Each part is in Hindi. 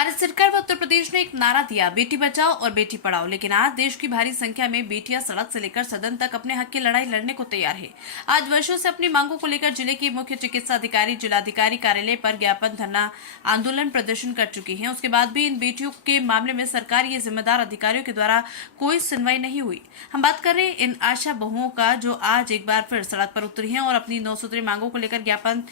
भारत सरकार व उत्तर प्रदेश ने एक नारा दिया, बेटी बचाओ और बेटी पढ़ाओ। लेकिन आज देश की भारी संख्या में बेटियां सड़क से लेकर सदन तक अपने हक की लड़ाई लड़ने को तैयार है। आज वर्षों से अपनी मांगों को लेकर जिले की मुख्य चिकित्सा अधिकारी जिलाधिकारी कार्यालय पर ज्ञापन धरना आंदोलन प्रदर्शन कर चुकी हैं। उसके बाद भी इन बेटियों के मामले में सरकार ये जिम्मेदार अधिकारियों के द्वारा कोई सुनवाई नहीं हुई। हम बात कर रहे हैं इन आशा बहुओं का, जो आज एक बार फिर सड़क पर उतरी हैं और अपनी 9 सूत्री मांगों को लेकर ज्ञापन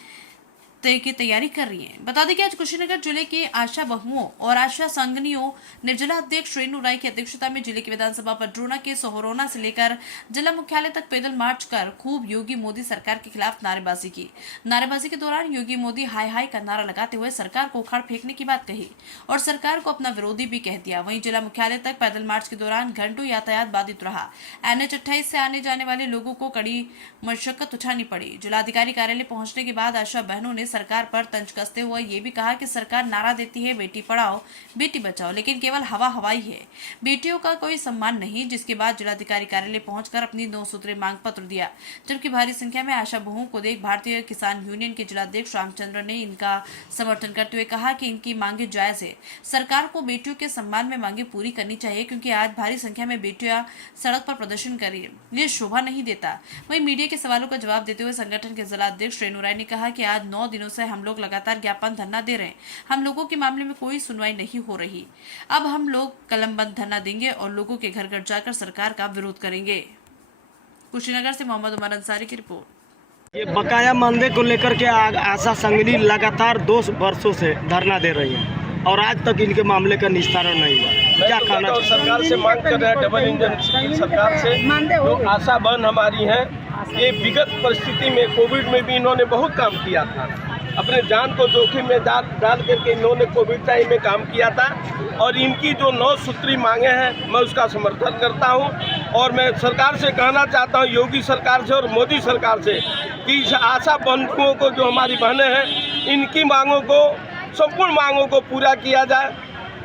की तैयारी कर रही हैं। बता दें कि आज कुशीनगर जिले के आशा बहुओं और आशा संगनियों ने जिला अध्यक्ष रेणु राय की अध्यक्षता में जिले की विधानसभा पडरौना के सोहरौना से लेकर जिला मुख्यालय तक पैदल मार्च कर खूब योगी मोदी सरकार के खिलाफ नारेबाजी की। नारेबाजी के दौरान योगी मोदी हाय हाय का नारा लगाते हुए सरकार को उखाड़ फेंकने की बात कही और सरकार को अपना विरोधी भी कह दिया। वहीं जिला मुख्यालय तक पैदल मार्च के दौरान घंटों यातायात बाधित रहा। NH 28 से आने जाने वाले लोगों को कड़ी मशक्कत उठानी पड़ी। जिलाधिकारी कार्यालय पहुंचने के बाद आशा बहनों ने सरकार पर तंज कसते हुए ये भी कहा कि सरकार नारा देती है बेटी पढ़ाओ बेटी बचाओ, लेकिन केवल हवा हवाई है, बेटियों का कोई सम्मान नहीं। जिसके बाद जिलाधिकारी कार्यालय पहुंचकर अपनी 9 सूत्री मांग पत्र दिया। जबकि भारी संख्या में आशा बहुओं को देख भारतीय किसान यूनियन के जिलाध्यक्ष रामचंद्र ने इनका समर्थन करते हुए कहा कि इनकी मांगे जायज है। सरकार को बेटियों के सम्मान में मांगे पूरी करनी चाहिए, क्योंकि आज भारी संख्या में बेटियां सड़क पर प्रदर्शन कर रही है, ये शोभा नहीं देता। वहीं मीडिया के सवालों का जवाब देते हुए संगठन के जिला अध्यक्ष रेणु राय ने कहा कि आज 9 दिनों से हम लोग लगातार ज्ञापन धरना दे रहे हैं। हम लोगों के मामले में कोई सुनवाई नहीं हो रही। अब हम लोग कलमबंद धरना देंगे और लोगों के घर घर जाकर सरकार का विरोध करेंगे। कुशीनगर से मोहम्मद उमर अंसारी की रिपोर्ट। ये बकाया मानदेय को लेकर के आशा संगनी लगातार 2 वर्षों से धरना दे रही है और आज तक इनके मामले का निस्तारण नहीं हुआ। क्या कहना चाहिए? सरकार से मांग कर रहे हैं, डबल इंजन की सरकार से, जो आशा बहन हमारी हैं, ये विगत परिस्थिति में कोविड में भी इन्होंने बहुत काम किया था। अपने जान को जोखिम में डाल करके इन्होंने कोविड टाइम में काम किया था और इनकी जो 9 सूत्री मांगे हैं मैं उसका समर्थन करता हूं। और मैं सरकार से कहना चाहता हूं, योगी सरकार से और मोदी सरकार से, कि इस आशा बंधुओं को, जो हमारी बहनें हैं, इनकी मांगों को, संपूर्ण मांगों को पूरा किया जाए।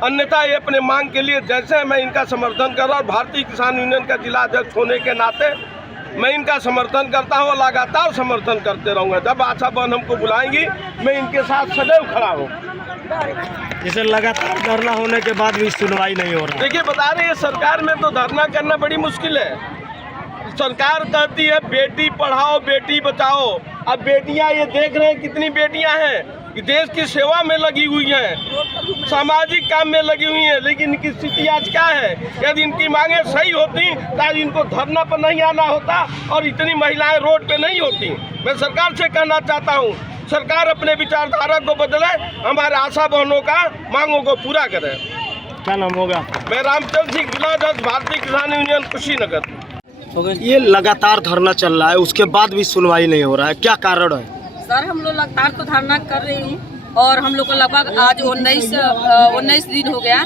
अन्यथा ये अपने मांग के लिए, जैसे मैं इनका समर्थन कर रहा हूँ, भारतीय किसान यूनियन का जिला अध्यक्ष होने के नाते मैं इनका समर्थन करता हूँ, लगातार समर्थन करते रहूँगा। जब आशा बहन हमको बुलाएंगी मैं इनके साथ सदैव खड़ा हूँ। इसे लगातार धरना होने के बाद भी सुनवाई नहीं हो रहा। देखिए, बता रहे हैं सरकार में तो धरना करना बड़ी मुश्किल है। सरकार कहती है बेटी पढ़ाओ बेटी बचाओ। अब बेटियां, ये देख रहे हैं कितनी बेटियां हैं, देश की सेवा में लगी हुई हैं, सामाजिक काम में लगी हुई हैं, लेकिन इनकी स्थिति आज क्या है? यदि इनकी मांगे सही होती तो आज इनको धरना पर नहीं आना होता और इतनी महिलाएं रोड पे नहीं होती। मैं सरकार से कहना चाहता हूँ, सरकार अपने विचारधारा को बदले, हमारे आशा बहनों का मांगों को पूरा करे। क्या नाम होगा? मैं रामचंद्र सिंह, जिला अध्यक्ष भारतीय किसान यूनियन कुशीनगर। ये लगातार धरना चल रहा है, उसके बाद भी सुनवाई नहीं हो रहा है, क्या कारण है? सर, हम लोग लगातार तो धरना कर रही हूँ और हम लोग को लगभग आज 19 दिन हो गया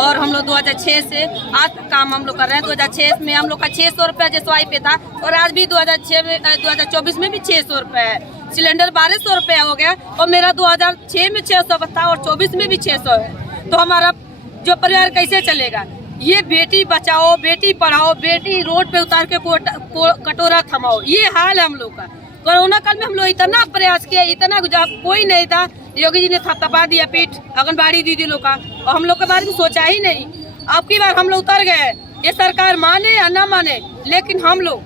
और हम लोग 2006 से आज तक काम हम लोग कर रहे हैं। 2006 में हम लोग का 600 रुपया जसवाई पे था और आज भी 2024 में भी 600 रुपया है। सिलेंडर 1200 रुपया हो गया और मेरा 2006 में 600 था और 24 में भी 600 है। तो हमारा जो परिवार कैसे चलेगा? ये बेटी बचाओ बेटी पढ़ाओ, बेटी रोड पे उतार के कटोरा थमाओ, ये हाल है हम लोग का। कोरोना काल में हम लोग इतना प्रयास किया, इतना कोई नहीं था। योगी जी ने थपथपा दिया पीठ आंगनबाड़ी दीदी लोग का और हम लोग के बारे में सोचा ही नहीं। अब की बार हम लोग उतर गए, ये सरकार माने या ना माने, लेकिन हम लोग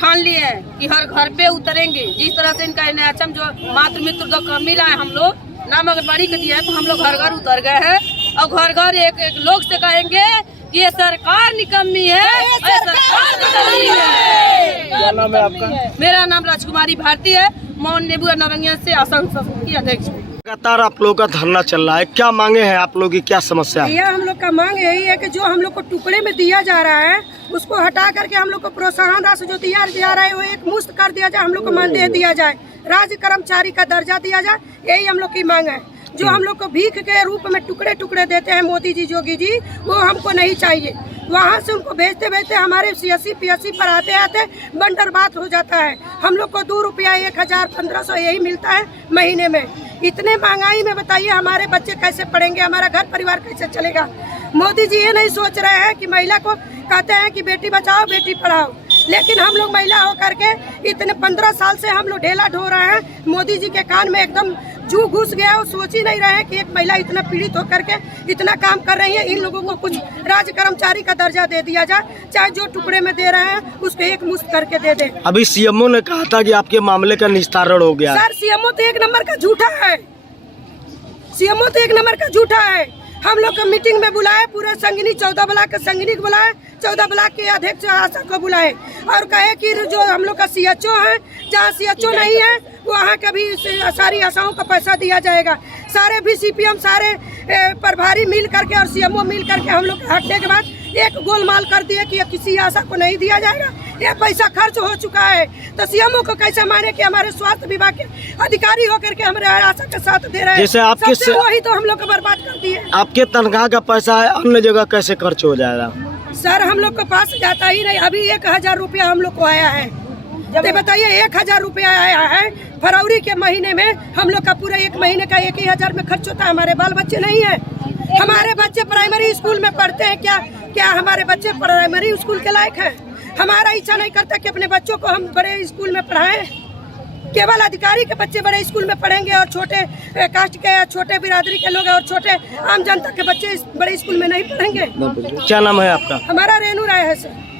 ठान लिए हैं कि हर घर पे उतरेंगे। जिस तरह से इनका NHM जो मातृ मित्र मिला है, हम लोग नाम आंगनबाड़ी का दिया है, तो हम लोग घर घर उतर गए हैं और घर घर एक लोग से कहेंगे कि ये सरकार निकम्मी है, ये सरकार निकम्मी है। क्या नाम है आपका? मेरा नाम राजकुमारी भारती है, मोहन नेबुआ नवंगिया से असम की अध्यक्ष। लगातार आप लोगों का धरना चल रहा है, क्या मांगे हैं आप लोगों की, क्या समस्या है? भैया, हम लोग का मांग यही है कि जो हम लोग को टुकड़े में दिया जा रहा है उसको हटा करके हम लोग को प्रोत्साहन राशि जो दिया जा रहा है वो एक मुश्त कर दिया जाए, हम लोग को मानदेय दिया जाए, राज्य कर्मचारी का दर्जा दिया जाए। यही हम लोग की मांग है। जो हम लोग को भीख के रूप में टुकड़े टुकड़े देते हैं मोदी जी योगी जी, वो हमको नहीं चाहिए। वहाँ से उनको भेजते भेजते हमारे CSC PSC पर आते आते बंडर बात हो जाता है। हम लोग को 2 रुपया 1000 1500 यही मिलता है महीने में। इतने महंगाई में बताइए हमारे बच्चे कैसे पढ़ेंगे, हमारा घर परिवार कैसे चलेगा? मोदी जी ये नहीं सोच रहे हैं कि महिला को कहते हैं कि बेटी बचाओ बेटी पढ़ाओ, लेकिन हम लोग महिला होकर के इतने 15 साल से हम लोग ढेला ढो रहे हैं। मोदी जी के कान में एकदम जो घुस गया वो सोच ही नहीं रहे हैं कि एक महिला इतना पीड़ित होकर के इतना काम कर रही है। इन लोगों को कुछ राज्य कर्मचारी का दर्जा दे दिया जाए, चाहे जो टुकड़े में दे रहे हैं उसको एक मुश्त करके दे दे। अभी सीएमओ ने कहा था कि आपके मामले का निस्तारण हो गया। सर सीएमओ तो एक नंबर का झूठा है, सीएमओ तो एक नंबर का झूठा है। हम लोग को मीटिंग में बुलाए, पूरे संगिनी 14 ब्लॉक के संगिनी को बुलाए, 14 ब्लॉक के अध्यक्ष आशा को बुलाए और कहे कि जो हम लोग का सीएचओ है, जहाँ सीएचओ नहीं है वहाँ का भी सारी आशाओं का पैसा दिया जाएगा। सारे भी सीपीएम सारे प्रभारी मिल करके और सीएमओ मिल करके हम लोग हटने के बाद एक गोलमाल कर दिए कि किसी आशा को नहीं दिया जाएगा। ये पैसा खर्च हो चुका है तो सीएमओ को कैसे माने कि हमारे स्वास्थ्य विभाग के अधिकारी होकर के हमारे आशा का साथ दे रहे हैं। जैसे आपके सबसे वही तो हम लोग को बर्बाद कर दिए। आपके तनख्वाह का पैसा है अन्य जगह कैसे खर्च हो जाएगा? सर हम लोग के पास जाता ही नहीं। अभी 1000 रुपया हम लोग को आया है। तो बताइए 1000 रुपया आया है फरवरी के महीने में। हम लोग का पूरा एक महीने का 1000 में खर्च होता है। हमारे बाल बच्चे नहीं है, हमारे बच्चे प्राइमरी स्कूल में पढ़ते हैं। क्या हमारे बच्चे प्राइमरी स्कूल के लायक हैं? हमारा इच्छा नहीं करता कि अपने बच्चों को हम बड़े स्कूल में पढ़ाएं। केवल अधिकारी के बच्चे बड़े स्कूल में पढ़ेंगे और छोटे कास्ट के, छोटे बिरादरी के लोग और छोटे आम जनता के बच्चे बड़े स्कूल में नहीं पढ़ेंगे। क्या नाम है आपका? हमारा रेनू राय है सर।